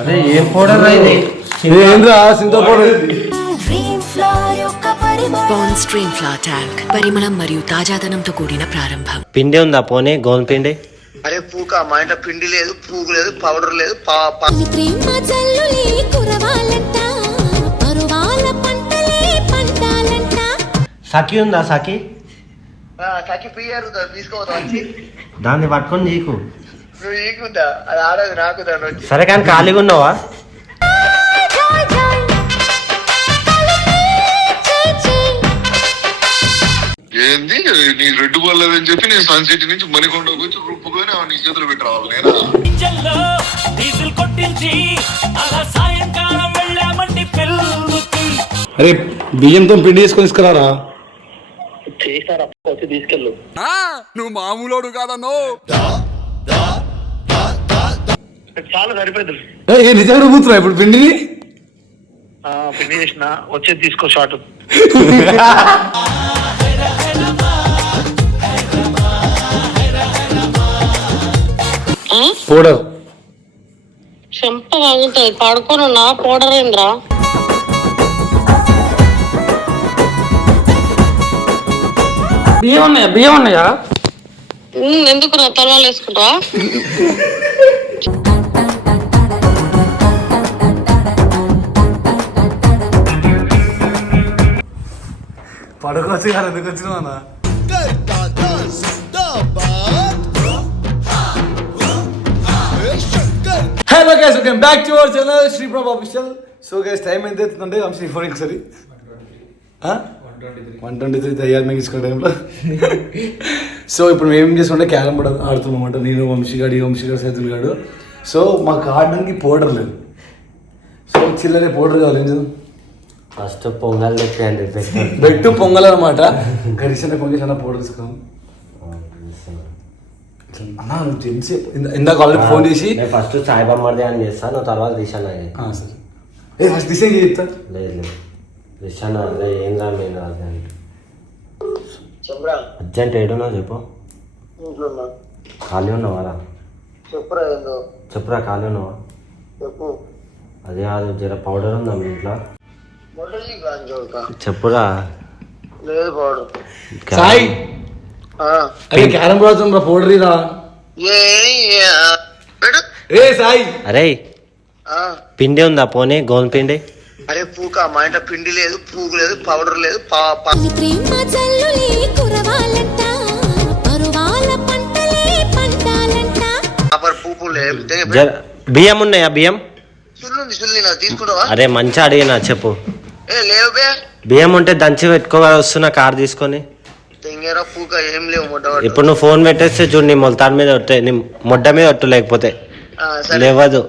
అరే ఏం పౌడర్ ఇది? ఏంద్రా సింతో powder? Pond's Dream Flower talc పరిమళం మరియు తాజాదనంతో కూడిన ప్రారంభం. పిండి ఉందా పోనీ గోన్ పిండి? అరే పూక మా ఇంట్లో పిండి లేదు, పూగు లేదు, పౌడర్ లేదు. సఖి ఉందా? సఖి సఖి పియ్యారు తీసుకోవద్దా వచ్చి దాన్ని పట్టుకొని నీకు. నువ్వు నీకుందా? అది ఆడదు నాకు దాన్ని వచ్చి. సరే కానీ ఖాళీగా ఉన్నావా? ఏంది నీ రెడ్డు బాలేదని చెప్పి నేను సన్ సిటీ నుంచి మణికొండకు వచ్చి రూపుకొని నీ చేతులు పెట్టి రావాలి నేనా? అరే బియ్యంతో పిండి చేసుకొని తీసుకురారా. వచ్చి తీసుకెళ్ళు. నువ్వు మామూలోడు కాదన్నో. చాలా సరిపోయింది. నిజంగా రుబ్బుతున్నా ఇప్పుడు పిండిని? పిండి చేసిన వచ్చేది తీసుకో షార్ట్. పౌడర్ చెంప బాగుంటుంది. పడుకొని నా పౌడర్ ఏంద్రా? బియ్యం ఉన్నాయా? ఎందుకు నా తలవాళ్ళు వేసుకుంటా? పడుకోవచ్చు కదా, ఎందుకు వచ్చినావు అన్న? Hello guys, welcome back to our channel Sri Prabha official. So guys time ఎంత అవుతుందంటే శ్రీ ఫోన్ ఒకసారి 123 తయారు మేము తీసుకునే టైంలో. సో ఇప్పుడు మేము ఏం చేసుకుంటే క్యారమ్ బోర్డ్ ఆడుతున్నాం అనమాట. నేను వంశీగాడు సైతుల్ గాడు. సో మాకు ఆడడానికి పౌడర్ లేదు. సో చిల్లరే పౌడర్ కావాలి. ఏం చేద్దాం? ఫస్ట్ పొంగల్ తెప్పండి. బెట్టు పొంగల్ అనమాట. గరిసిన పొంగల్ అన్న పౌడర్ తీసుకున్నాం అన్న. నువ్వు తెలిసి ఇందాక ఆల్రెడీ ఫోన్ చేసి ఫస్ట్ సాయిబాబాది అని చేస్తాను, నువ్వు తర్వాత దిశాను. సరే ఫస్ట్ దిశ చెప్తా. లేదు దిశాను అదే ఏం రా నేను అర్జెంట్ ఏడున్నా చెప్పు. ఖాళీ ఉన్నావారా? చెప్పురా ఖాళీ ఉన్నావా? అదే అది జర పౌడర్ ఉందా మీ ఇంట్లో? చెప్పురా. లేదు పౌడర్. సాయి క్యారమ్ బోర్డ్ ఆడుతున్నా పౌడర్ ఇరా. ఏ సాయి అరే పిండి ఉందా పోనీ గోన్ పిండి? అరే పూక మా ఇంట్లో పిండి లేదు, పూగు లేదు, పౌడర్ లేదు. బియ్యం ఉన్నాయా? బియ్యం తీసుకుంటావా? అరే మంచిగా అడిగినా చెప్పు. లేవు బే. బియ్యం ఉంటే దంచి పెట్టుకోగా వస్తున్నా కార్ తీసుకొని. పూక ఏం లేవు. ఇప్పుడు నువ్వు ఫోన్ పెట్టేస్తే చూడు, నీ మొలతాడు మీద ఒట్టే, నీ మొడ్డ మీద ఒట్టు, లేకపోతే లేవదు.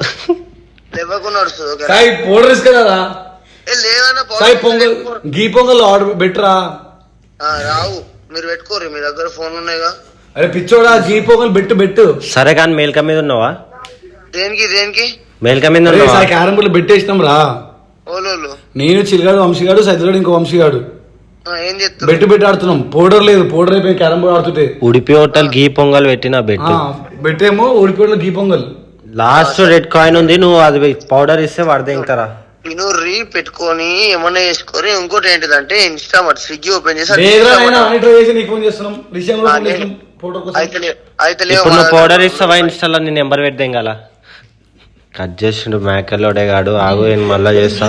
సాయి పౌడర్ ఇసుకరా. సాయి పొంగల్ గీ పొంగల్ ఆర్డర్ బెటరా? రావు మీరు పెట్టుకోరు, మీ దగ్గర ఫోన్ ఉన్నాయిగా. అరే పిచ్చోడా గీ పొంగల్ బెట్టు. సరే కానీ మేల్క మీద ఉన్నావా? దేనికి మేల్క మీద ఉన్నావా? క్యారమ్ బోర్డు పెట్టేసినాం రా. నేను చిల్గాడు, వంశీగాడు, సైతుగాడు, ఇంకో వంశీగాడు బెట్టు ఆడుతున్నాం. పౌడర్ లేదు, పౌడర్ అయిపోయి క్యారమ్ బోర్డ్ ఆడుతుంటే. ఉడిపి హోటల్ గీ పొంగల్ పెట్టినా బెట్టేమో ఉడిపి హోటల్ గీ పొంగల్. లాస్ట్ రెడ్ కాయిన్ ఉంది, నువ్వు అది పౌడర్ ఇస్తే వాడితే ఇంకరా పెట్టుకొని ఏమన్నా చేసుకొని. ఇంకోటి ఏంటిదంటే ఇన్స్టామార్ట్ స్విగ్గీ ఓపెన్ చేసి ఇప్పుడు నువ్వు పౌడర్ ఇస్తావా ఇన్స్టాలో? నీ నెంబర్ పెడితే కదా కట్ చేసిండు మేకల్లోడే కాడు. ఆగు నేను మళ్ళా చేస్తా.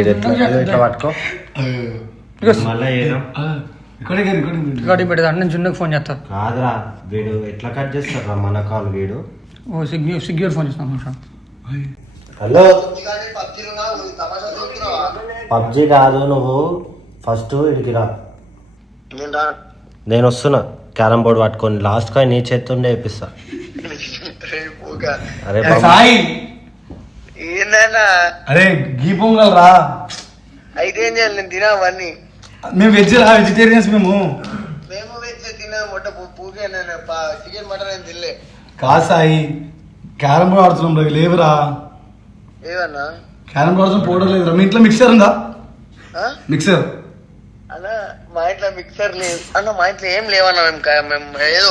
ఇట్లా పట్టుకో నేను జున్నకు ఫోన్ చేస్తా. కాదురా వీడు ఎట్లా కట్ చేస్తారా మన కాల్ వీడు. స్విగ్గీ ఫోన్ చేస్తాను. హలో పబ్జి కాదు, నువ్వు ఫస్ట్ ఇడికి రా. నేను వస్తున్నా క్యారమ్ బోర్డ్ పట్టుకొని. లాస్ట్ కాయ నీ చేతుండే వేపిస్తా. అరే సాయి అరే గీ పొంగల్ రా. అయితే ఏం చేయాలి? నేను తినవన్నీ. మేము వెజ్ రా, వెజిటేరియన్స్. మేము వెజ్ తిన పూకే చికెన్ మటన్ ఏం తినలే. కాదు సాయి క్యారమ్ బోర్డ్ ఆడుతున్నాం రా, లేవురా. ఏవన్నా క్యారమ్ బోర్డ్ ఆడుతున్నా పౌడర్ లేదురా. మీ ఇంట్లో మిక్సర్ ఉందా? మిక్సర్ అన్న మా ఇంట్లో మిక్సర్ లేదు అన్న. మా ఇంట్లో ఏం లేవన్నా. మేము ఏదో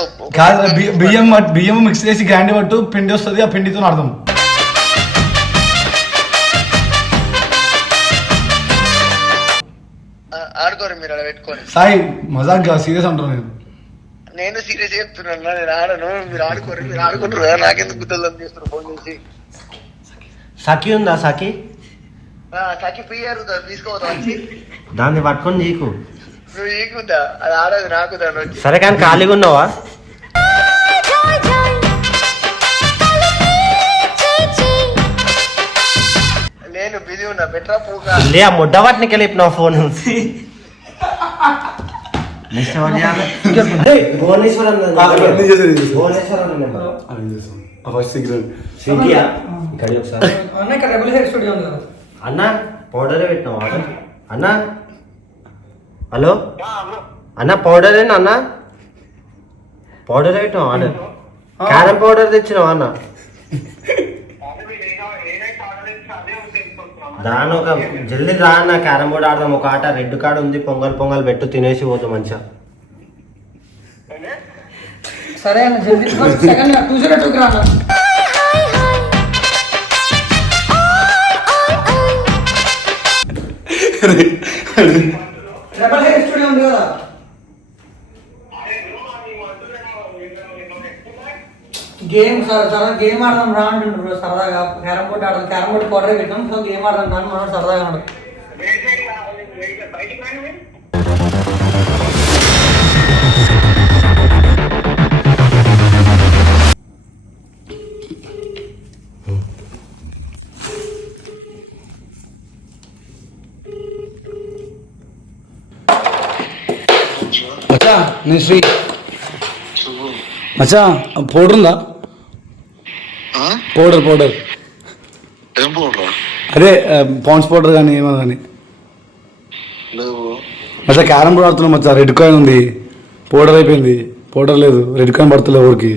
బియ్యం మిక్స్ చేసి గ్రైండ్ పట్టు పిండి వస్తుంది, ఆ పిండితో ఆడదాం. ఆడుకోరు మీరు అలా పెట్టుకొని. సాయి మజాక్గా సీరియస్ అంటాను నేను. నేను సీరియస్ చెప్తున్నా, నేను ఆడను, మీరు ఆడుకోరు, మీరు ఆడుకుంటారు కదా, నాకెందుకు గుద్దలు చేస్తారు ఫోన్ చేసి. సఖి ఉందా సఖి? సఖి పియ్యారు తీసుకోవద్దా వచ్చి, దాన్ని పట్టుకొని నీకు. నువ్వు నీకుందా అది ఆడదు, నాకు దాన్ని వచ్చి. సరే కానీ ఖాళీగా ఉన్నావా? నేను బిజీ ఉన్నా, బెటరా పోగా. లే ఆ ముడ్డ వాటికి వెళ్ళి ఫోన్ భువనేశ్వరం ఫస్ట్ సిగ్నల్ ఇక్కడ ఒకసారి అన్న ఇక్కడ రెబల్ హెయిర్ స్టూడియో ఉంది కదా అన్న పౌడరే పెట్టినావు ఆర్డర్ అన్న. హలో అన్న పౌడరేనా అన్న? పౌడర్ పెట్టినావు ఆర్డర్, క్యారమ్ పౌడర్ తెచ్చినావా అన్న? దాని ఒక జల్దీ రా అన్న, క్యారమ్ బోర్డ్ ఆడదాం. ఒక ఆట రెడ్ కార్డ్ ఉంది, పొంగల్ పొంగల్ పెట్టు, తినేసి పోతాం మంచిగా. సరే అన్న జల్దీ సెకండ్ 202 రా అన్న. రెబల్ హెయిర్ స్టూడియో ఉంది కదా, గేమ్ సరదా గేమ్ ఆడదాం రా అంటుండ్రు సరదాగా. క్యారమ్ బోర్డ్ ఆడదాం, క్యారమ్ బోర్డ్ పౌడర్ పెట్టాం, సో గేమ్ ఆడదాం కానీ మనం సరదాగా ఆడదాం. మచ్చా నేను శ్రీ. మచ్చా పౌడర్ ఉందా? పౌడర్ ఏం పౌడరా? అదే పాండ్స్ పౌడర్ కానీ ఏమన్నా కానీ. లేవు. మచ్చా క్యారమ్ బోర్డ్ ఆడుతున్నాం మచ్చా, రెడ్ కాయిన్ ఉంది, పౌడర్ అయిపోయింది, పౌడర్ లేదు, రెడ్ కాయిన్ పడుతుంది ఎవరికి.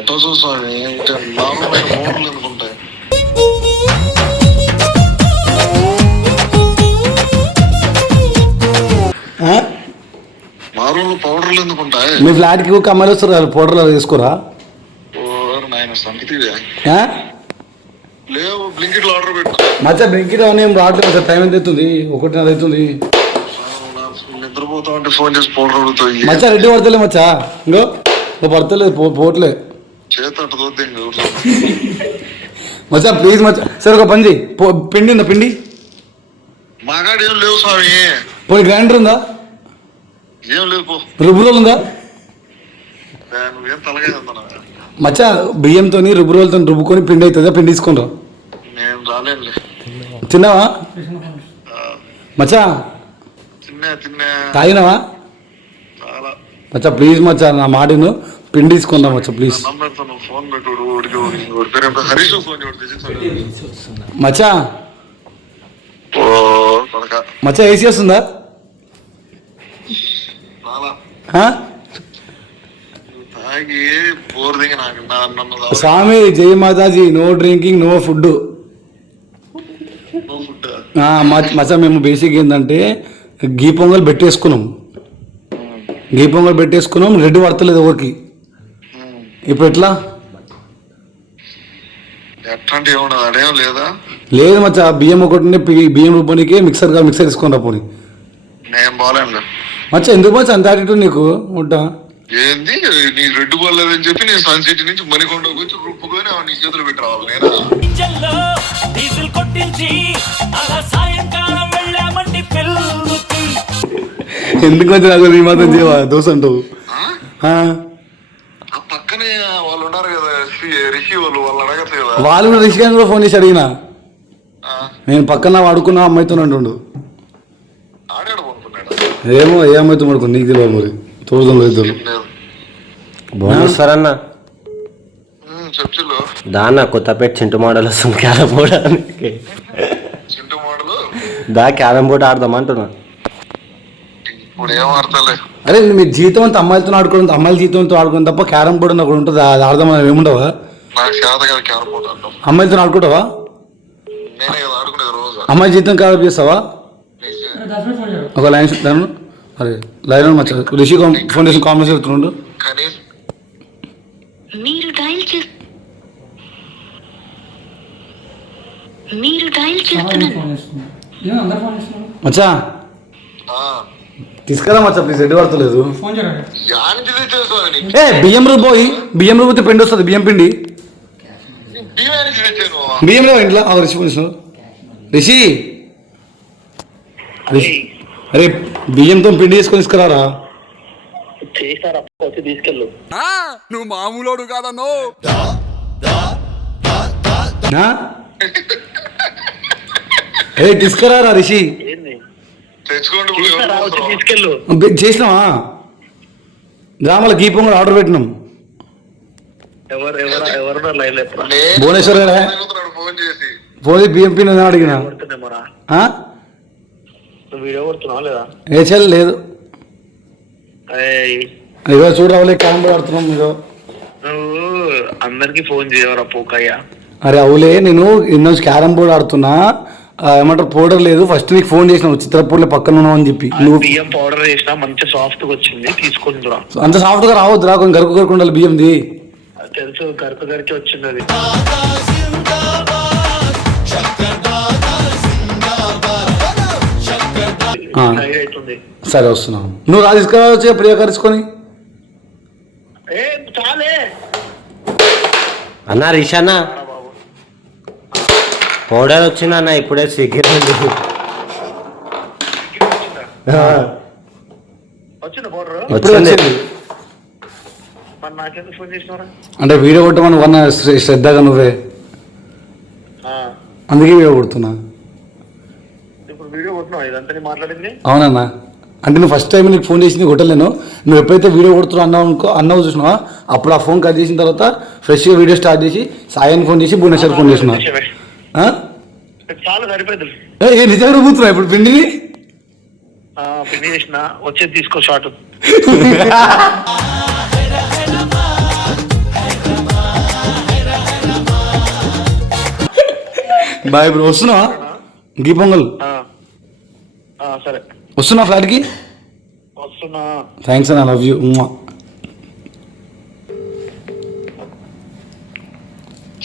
ఎట్లా చూస్తాను నార్మల్ పౌడర్లు ఎందుకుంటాయి? నార్మల్ పౌడర్లు ఎందుకుంటాయి? మీ ఫ్లాట్కి ఒక అమ్మాయిలు వస్తారు కదా, పౌడర్లు వేసుకోరా? నాయన సంగతివే. లేవు, బ్లింకిట్లో ఆర్డర్ పెట్టు. మచ్చా బ్లింకిట్ అని ఏం రావట్లేదు మచ్చా, టైం ఎంత అవుతుంది? 1:30 అవుతుంది. నిద్రపోతా ఉంటే ఫోన్ చేసి పౌడర్ అడుగుతాయి. మచ్చా రెడ్డి పడతలే మచ్చా, ఇంకో పడతలేదు, పోవట్లే చేత అట్టు తోద్ది. మచ్చా ప్లీజ్ మచ్చా. సరే ఒక పని చెయ్యి, పిండి ఉందా? పిండి మాగాడు ఏం లేవు స్వామి. పోయి గ్రైండర్ ఉందా? ఏం లేవు పో. రుబ్బురోలు ఉందా? నువ్వేం తలగా మచ్చా బియ్యంతో రుబ్బురోలతో రుబ్బుకొని పిండి అవుతుందా? పిండి తీసుకుని రా. నేను రాలేనులే. తిన్నావా మచ్చా? తిన్నా తాగినావా? చాలా. మచ్చా ప్లీజ్ మచ్చా, నా మాటను పిండి తీసుకుందాం మచ్చా ప్లీజ్. ఫోన్ పెట్టు. హరీష్ ఫోన్ మచ్చా మచ్చా ఏసీ వస్తుందా? తాగి బోర్ దిగి నాకు స్వామి జై మాతాజీ, నో డ్రింకింగ్ నో ఫుడ్. మచ్చా మేము బేసిక్ ఏంటంటే గీ పొంగల్ పెట్టేసుకున్నాం, రెడ్ పడతలేదు ఎవరికి. ఇప్పుడు ఎట్లా? ఎట్లాంటి ఏమన్నా అదేం లేదా? లేదు మచ్చా, బియ్యం ఒకటి బియ్యం రూపానికి మిక్సర్ తీసుకొని రా పోనీ. నేను బాగాలేను మచ్చా. ఎందుకు మచ్చా అంత యాటిట్యూడ్ నీకు? ఉంటా ఏంది నీ రెడ్డు బాగాలేదని చెప్పి నేను సన్ సిటీ నుంచి మణికొండకు వచ్చి రుప్పుకొని నీ చేతులు పెట్టి రావాలి నేనా? ఎందుకు వచ్చి నాకు నీ మాత్రం చేయవా దోశ అంటావు? పక్కనే వాళ్ళు ఉన్నారు కదా రిషి వాళ్ళు అడగచ్చు కదా. వాళ్ళు కూడా రిషి గారిని కూడా ఫోన్ చేసి అడిగినా, నేను పక్కన వాడుకున్న అమ్మాయితో అంటుండు. ఆడాడు అనుకున్నాడు. ఏమో ఏ అమ్మాయితో పడుకుని నీకు తెలియదు మరి. తోడుదం లేదు భువనేశ్వర్ అన్న చర్చిలో దాన్న కొత్తపేట చింటు మోడల్ వస్తుంది, క్యారమ్ బోర్డ్ ఆడడానికి. చింటూ మోడల్ దా క్యారమ్ బోర్డ్ ఆడదాం అంటున్నా. ఇప్పుడు ఏం ఆడతలే. అరే మీ జీవితం అంతా అమ్మాయిలతో ఆడుకోవడం, అమ్మాయిల జీవితంతో ఆడుకోవడం తప్ప క్యారమ్ బోర్డ్ నాకు ఉంటుంది, అది ఆడదాం ఏముండవా? నాకు చేత కదా క్యారమ్ బోర్డ్ ఆడటం. అమ్మాయిలతో ఆడుకుంటావా? నేనే కదా ఆడుకునేది రోజు. అమ్మాయి జీవితం ఖరాబ్ చేస్తావా? ఒక లైన్ దాని అరే లైన్ మచ్చా. రిషి ఫోన్ చేసి కామెంట్స్ చెప్తున్నాడు. కనీసం మీరు డైల్ చేస్తున్నారు. మచ్చా తీసుకురా మచ్చా ప్లీజ్ రెడ్డి పడతలేదు. ఫోన్ చేయండి. యాడ్ నుంచి తెచ్చేస్తాను నీకు. బియ్యం రుబ్బోయి, బియ్యం రుబ్బితే పిండి వస్తుంది, బియ్యం పిండి. బియ్యం నుంచి తెచ్చాను. బియ్యం లేవు ఇంట్లో. రిషి పోలీసు రిషి అరే బియ్యంతో పిండి తీసుకొని తీసుకురారా. నువ్వు మామూలోడు కాదన్నో. అరే తీసుకురారా రిషి. తెచ్చుకోండి. చేసినావా గ్రామాల గీపం కూడా ఆర్డర్ పెట్టినాం. భువనేశ్వర్ గారా ఫోన్ చేసి పోయి బియ్యం పిండి అడిగిన ఏ చెల్లి లేదు. ఇదో చూడరావులే క్యామ్ ఆడుతున్నాం మీరు. అందరికి ఫోన్ చేయవరా పోకయ్యా. అరే అవులే నేను ఇందులో క్యారమ్ బోర్డ్ ఆడుతున్నా, ఏమంటారు పౌడర్ లేదు. ఫస్ట్ నీకు ఫోన్ చేసిన చిత్రపూర్లో పక్కన ఉన్నావు అని చెప్పి. నువ్వు బియ్యం పౌడర్ చేసినా మంచి సాఫ్ట్ గా వచ్చింది, తీసుకుంటురా. అంత సాఫ్ట్ గా రావద్దురా, కొంచెం గరుకు గరుకు ఉండాలి బియ్యంది. తెలుసు గరుకు గరికి వచ్చింది అది. సరే వస్తున్నావు. నువ్వు రా తీసుకురావచ్చు ప్రియ కరుచుకొని. చాలే అన్న రిషాన్న పౌడర్ వచ్చిందన్న ఇప్పుడే స్విగ్గీ నుండి. వచ్చింది పౌడర్. వచ్చింది. మరి నాకెందుకు ఫోన్ చేసినారా? అంటే వీడియో కొట్టమని వన్న శ్రద్ధగా నువ్వే, అందుకే వీడియో కొడుతున్నా. ఇప్పుడు వీడియో కొట్టినావు ఇదంతా నేను మాట్లాడింది. అవునన్నా, అంటే నువ్వు ఫస్ట్ టైం నీకు ఫోన్ చేసింది కొట్టలేను. నువ్వు ఎప్పుడైతే వీడియో కొడుతున్నావు అన్నావు చూసినావా, అప్పుడు ఆ ఫోన్ కట్ చేసిన తర్వాత ఫ్రెష్గా వీడియో స్టార్ట్ చేసి సాయాన్ని ఫోన్ చేసి భువనేశ్వర్ ఫోన్ చేసిన. చాలా సరిపోయింది. నిజంగా కూతున్నా ఇప్పుడు పిండిని పిండి చేసిన వచ్చేది తీసుకో షార్ట్. Bye bro. వస్తున్నావా గీ పొంగల్? సరే వస్తున్నా ఫ్లాట్కి. వస్తున్నా. థ్యాంక్స్ అన్న, లవ్ యూ.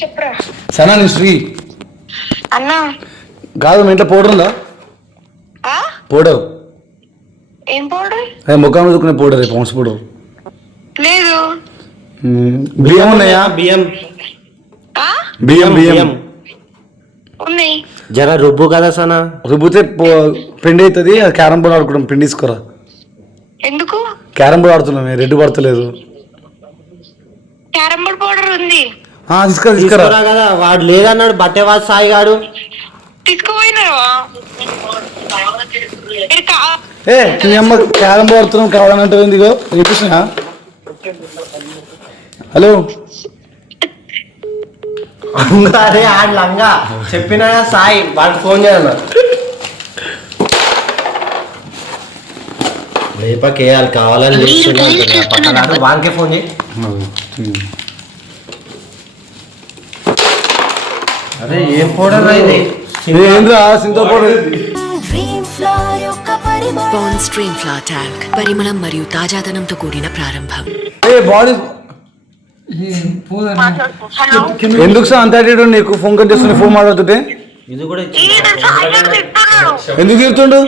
చెప్పరా సనా నేను శ్రీ అన్నా. కాదు మీ ఇంట్లో పౌడర్ ఉందా? పౌడర్ ఏం పౌడర్? అదే ముఖం చదువుకునే పౌడర్, పౌన్స్ పౌడర్ లేదు. బియ్యం ఉన్నాయా? బియ్యం బియ్యం బియ్యం ఉన్నాయి. జర రుబ్బు కదా సనా. రుబ్బితే పిండి అవుతుంది. అది క్యారమ్ బోర్డ్ ఆడుకుంటాం, పిండి తీసుకోరా. ఎందుకు? క్యారమ్ బోర్డ్ ఆడుతున్నాం, రెడ్డి పడతలేదు. క్యారమ్ బోర్డ్ పౌడర్ ఉంది. తీసుకురా తీసుకురా కదా. వాడు లేదన్నాడు బట్టేవాడు సాయి గాడు. తీసుకుపోయినావా? ఏ నీ అమ్మ క్యారమ్ బోర్డ్ ఆడుతున్నాం కావాలంటే ఇదిగో చూపిస్తున్నా. హలో అదే ఆడు లంగా చెప్పినా సాయి వాడికి ఫోన్ చేయన్నా. రేపకేయాలి కావాలని చేస్తున్నాడు. వానికే ఫోన్ చేయి. అరే ఏం పౌడర్ ఇది? ఏంద్రా సింతో powder? Pond's Dream Flower talc పరిమళం మరియు తాజాదనంతో కూడిన ప్రారంభం. Body hello. ఎందుకు సార్ అంత యాటిట్యూడ్ నీకు? ఫోన్ కట్ చేస్తున్నా, ఫోన్ మాట్లాడుతుంటే. ఇది కూడా ఎందుకు తిడుతుండు?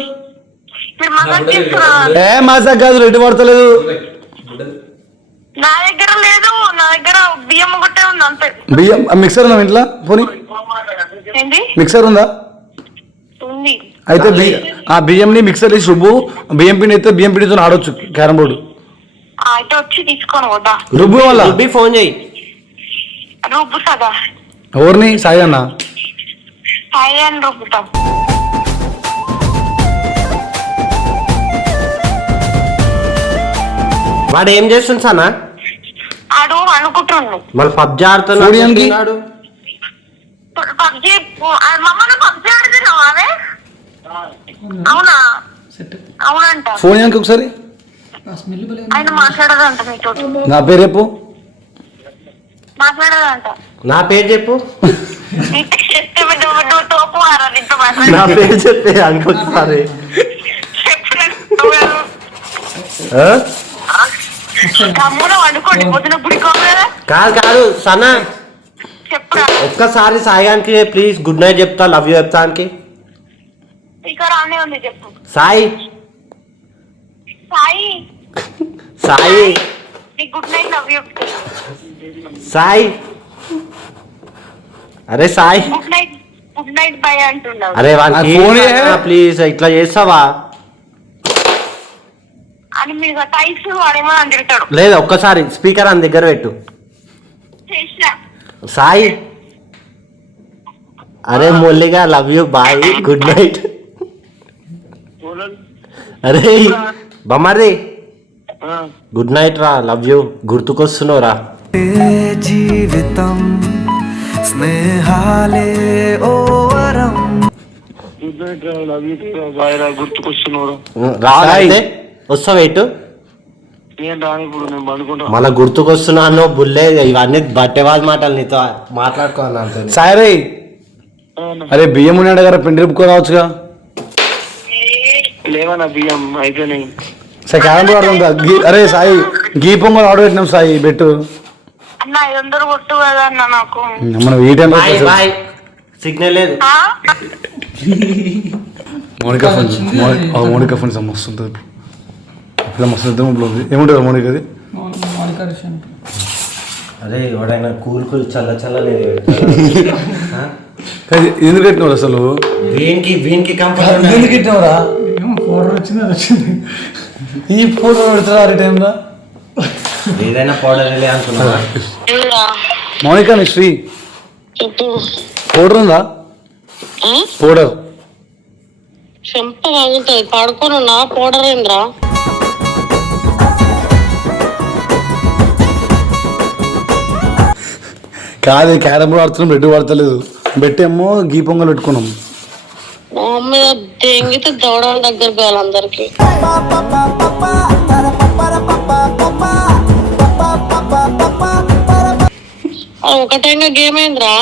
మీరు మసాజ్ చేస్తున్నారు. ఏ మాసా కాదు, రెడ్డి పడతలేదు. నా దగ్గర లేదు, నా దగ్గర బియ్యం ఒకటే ఉంది అంతే. బియ్యం మిక్సర్ ఉందా ఇంట్లో? పోనీ ఏంటి? మిక్సర్ ఉందా? ఉంది. అయితే ఆ బియ్యంని మిక్సర్ వేసి రుబ్బు. బియ్యం పిండి అయితే బియ్యం పిండితో ఆడొచ్చు క్యారమ్ బోర్డు. అయితే వచ్చి తీసుకొని పోదా. రుబ్బు వల్ల రుబ్బి ఫోన్ చేయి. రుబ్బు సదా. ఎవరిని? సాయి అన్న. సాయి అని రుబ్బుతాం. వాడు ఏం చేస్తుంది సనా? ఆడు అనుకుంటుండు మళ్ళీ పబ్జి ఆడుతున్నాడు. పబ్జి మమ్మల్ని పబ్జి ఆడుతున్నావా? అవునా? అవునంట. ఫోన్ yanki ఒకసారి. ఆయన మాట్లాడదంట మీతో. నా పేరు చెప్పు. మాట్లాడదంట. నా పేరు చెప్పు. తోపు నా పేరు చెప్పే అనుకోసారి. అనుకోండి పొద్దున గుడికోవాలి కదా. కాదు కాదు సనా, చెప్పురా. ఒక్కసారి సాయిగానికి ప్లీజ్ గుడ్ నైట్ చెప్తా, లవ్ యూ చెప్తానికి. ఇక్కడ అనే ఉంది చెప్పు. సాయి సాయి సాయి నీ good night love you. Sai అరే సాయి గుడ్ నైట్ బై అంటున్నావు. అరే వాళ్ళకి ప్లీజ్ ఇట్లా చేస్తావా అని మీరు టైప్స్ వాడేమో అని తిడతాడు. లేదు ఒక్కసారి స్పీకర్ అని దగ్గర పెట్టు. చేసిన సాయి అరే మురళిగా love you boy good night. అరే బొమ్మది గుడ్ నైట్ రా లవ్ యూ గుర్తుకొస్తున్నావు రా. జీవితం స్నేహాలే ఓవరం రా అయితే వస్తావు ఎటు మళ్ళా గుర్తుకొస్తున్నాను బుల్లే ఇవన్నీ బట్టేవాళ్ళ మాటలు నీతో మాట్లాడుకోవాలి. సాయి అరే బియ్యం ఉన్నాడు కదా పిండి రుబ్బుకోరావచ్చుగా. లేవన్నా బియ్యం అయిపోయినాయి. సార్ క్యారం బోర్డు ఆడుతుంది. అరే సాయి గీ పొంగల్ ఆర్డర్ పెట్టినాం సాయి బెట్టు. అన్న 500 కొట్టు కదా అన్న నాకు. మనం ఈ టైంలో సిగ్నల్ లేదు. మోనికా ఫోన్ మోనికా ఫోన్ మస్తు ఉంటుంది ఇలా మస్తు నిద్రలో ఉంది. ఏముంటుంది మోనికాది? అరే ఎవడైనా కూల్ చల్ల లేదు ఎందుకు పెట్టినావు అసలు? వీనికి కంఫర్ట్ ఎందుకు పెట్టినావురా? పౌడర్ వచ్చింది ఈ పౌడర్ పెడతారా ఆ టైంలో? ఏదైనా పౌడర్ అనుకున్నా. మౌనిక నీ శ్రీ పౌడర్ ఉందా? పౌడర్ చెంప పగులుతుంది పడుకొని ఉన్నా పౌడర్ ఏంద్రా? కాదు క్యారం బోర్డ్ ఆడుతున్నాం రెడ్డి పడతలేదు బెట్టేమో గీ పొంగల్ పెట్టుకున్నాం. మా మమ్మీ దెంగితే దౌడాల దగ్గరికి వాళ్ళందరికి. ఒకటేగా గేమ్ ఏంద్రా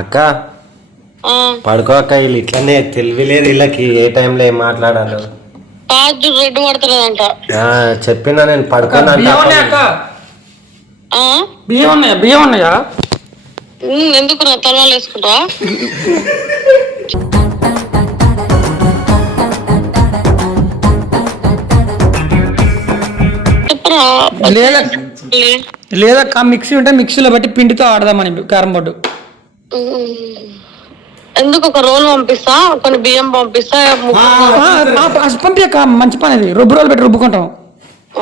అక్క పడుకో అక్క. వీళ్ళు ఇట్లనే తెలివి లేదు వీళ్ళకి ఏ టైంలో ఏం మాట్లాడాలి. కాదు రెడ్డు పడతలేదంట. చెప్పినా నేను పడుకున్నా. బియ్యం ఉన్నాయా? ఎందుకు రా తలవాళ్ళు వేసుకుంటా? లేదక్క మిక్సీ ఉంటే మిక్సీలో బట్టి పిండితో ఆడదామని క్యారం బోర్డు. ఎందుకు ఒక రోల్ పంపిస్తా కొన్ని బియ్యం పంపిస్తా. పంపిక మంచి పని అది. రుబ్బు రోలు పెట్టి రుబ్బుకుంటాం.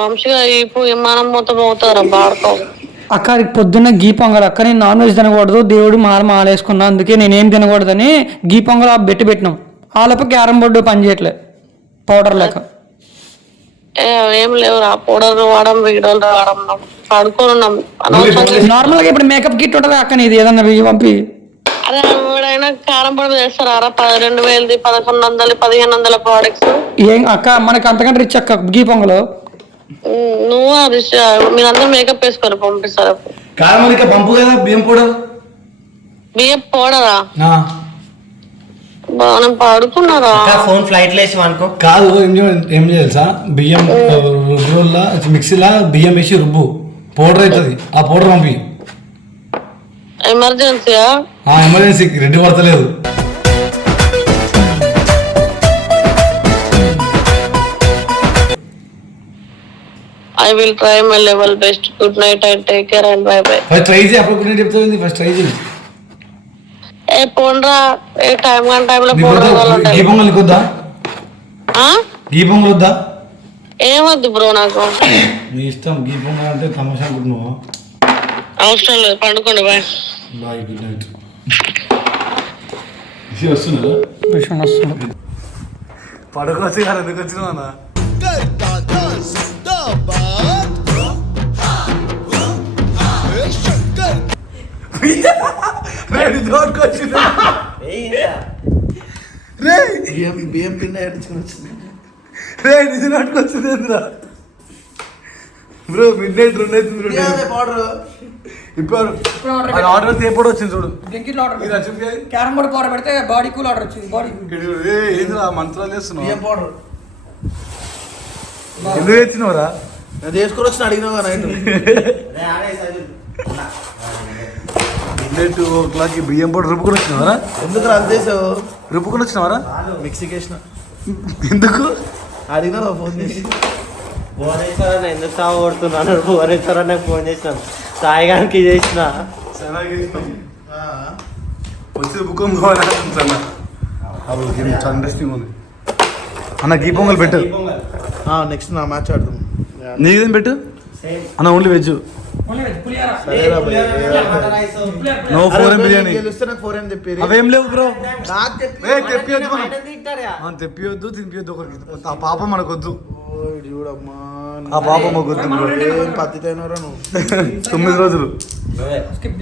వంశీగా ఇప్పుడు విమానం మొత్తం అవుతారా బాడుకో. అక్క పొద్దున్న గీ పొంగల్ అక్క. నేను నాన్ వెజ్ తినకూడదు దేవుడు మాలేసుకున్నా అందుకే నేనేం తినకూడదని గీ పొంగల్ బెట్టి పెట్టినాం. ఆలోపు క్యారం బోర్డు పని చేయట్లే పౌడర్ లేక. ఏం లేవురా పౌడర్ వాడడం వీడియోలు రావడం పడుకొని ఉన్నాం. నార్మల్ గా ఇప్పుడు మేకప్ కిట్ ఉంటుంది అక్క నీది ఏదన్నా పంపి. అదే ఎవడైనా కారం పొడి చేస్తారా 2,000 1,100 1,500 ప్రోడక్ట్స్. ఏం అక్క మనకి అంతకంటే రిచ్ అక్క గీ పొంగలు. నువ్వు మీరందరూ మేకప్ వేసుకొని పంపిస్తారా? పంపు కదా బియ్యం పౌడర్. బియ్యం పౌడరా? బాగా పడుకున్నారా? ఫోన్ ఫ్లైట్ లేసి అనుకో. కాదు ఏం తెలుసా బియ్యం రుబ్బులా మిక్సీలా బియ్యం వేసి రుబ్బు పౌడర్ అవుతుంది. ఆ పౌడర్ పంపి. ఎమర్జెన్సీయా? ఎమర్జెన్సీకి రెడ్డి పడతలేదు. I will try my level best. Good night and take care and bye bye. First try చేయి అప్పుడు గుడ్ నైట్ చెప్తావు. ఫస్ట్ ట్రై చేయి. ఏ పోన్రా ఏ టైం లో గీ పొంగల్ నీకొద్దా? గీ పొంగల్ వద్దా? ఏమొద్దు బ్రో నాకు. నీ ఇష్టం. గీ పొంగల్ అంటే తమాషా అనుకుంటున్నావా? అవసరం లేదు పండుకోండి బాయ్. Bye good night. వస్తున్నా పడుకోవచ్చు కదా ఎందుకు వచ్చినావు అన్న? బియ్యం పిండి ఆడించుకుని వచ్చింది రే నిజం నాటుకొచ్చింది ఏంద్రా బ్రో. మిడ్ నైట్ 2 అవుతుంది. ఇప్పుడు ఆర్డర్ ఎప్పుడు వచ్చింది చూడు. క్యారం బోర్డు పౌడర్ పెడితే బాడీ కూల్ ఆర్డర్ వచ్చింది. బాడీ ఏంద్రా మంత్రాలు చేస్తున్నావు? ఎందుకు తెచ్చినవరా? తీసుకొని వచ్చిన అడిగినావు నైట్. మిడ్ 2 బియ్యం పౌడర్ రుబ్బుకొని వచ్చినవరా? ఎందుకు అంత చేసావు? రుబ్బుకొని వచ్చినవరా? మిక్సీకి వేసిన. ఎందుకు అడిగినా ఫోన్ చేసి భువనేశ్వర్ ఎందుకు సాగు కొడుతున్నాను భువనేశ్వర్ నాకు ఫోన్ చేసినాను సాయి గారికి చేసిన వచ్చి బుక్ చాలా ఇంట్రెస్టింగ్ ఉంది అన్న గీ పొంగల్ పెట్టు నెక్స్ట్ నా మ్యాచ్ ఆడదాం నీకేం పెట్టు అన్న only veg no 4M biryani గెలిస్తే నాకు 4M తెప్పిరి అవేం లేవు బ్రో నాకు తెప్పియొద్దు తినిపియొద్దు ఒకరికి ఆ పాప మనకొద్దు చూడమ్మా ఆ పాప మాకొద్దు బ్రో పత్తి తినరా నువ్వు 9 రోజులు స్కిప్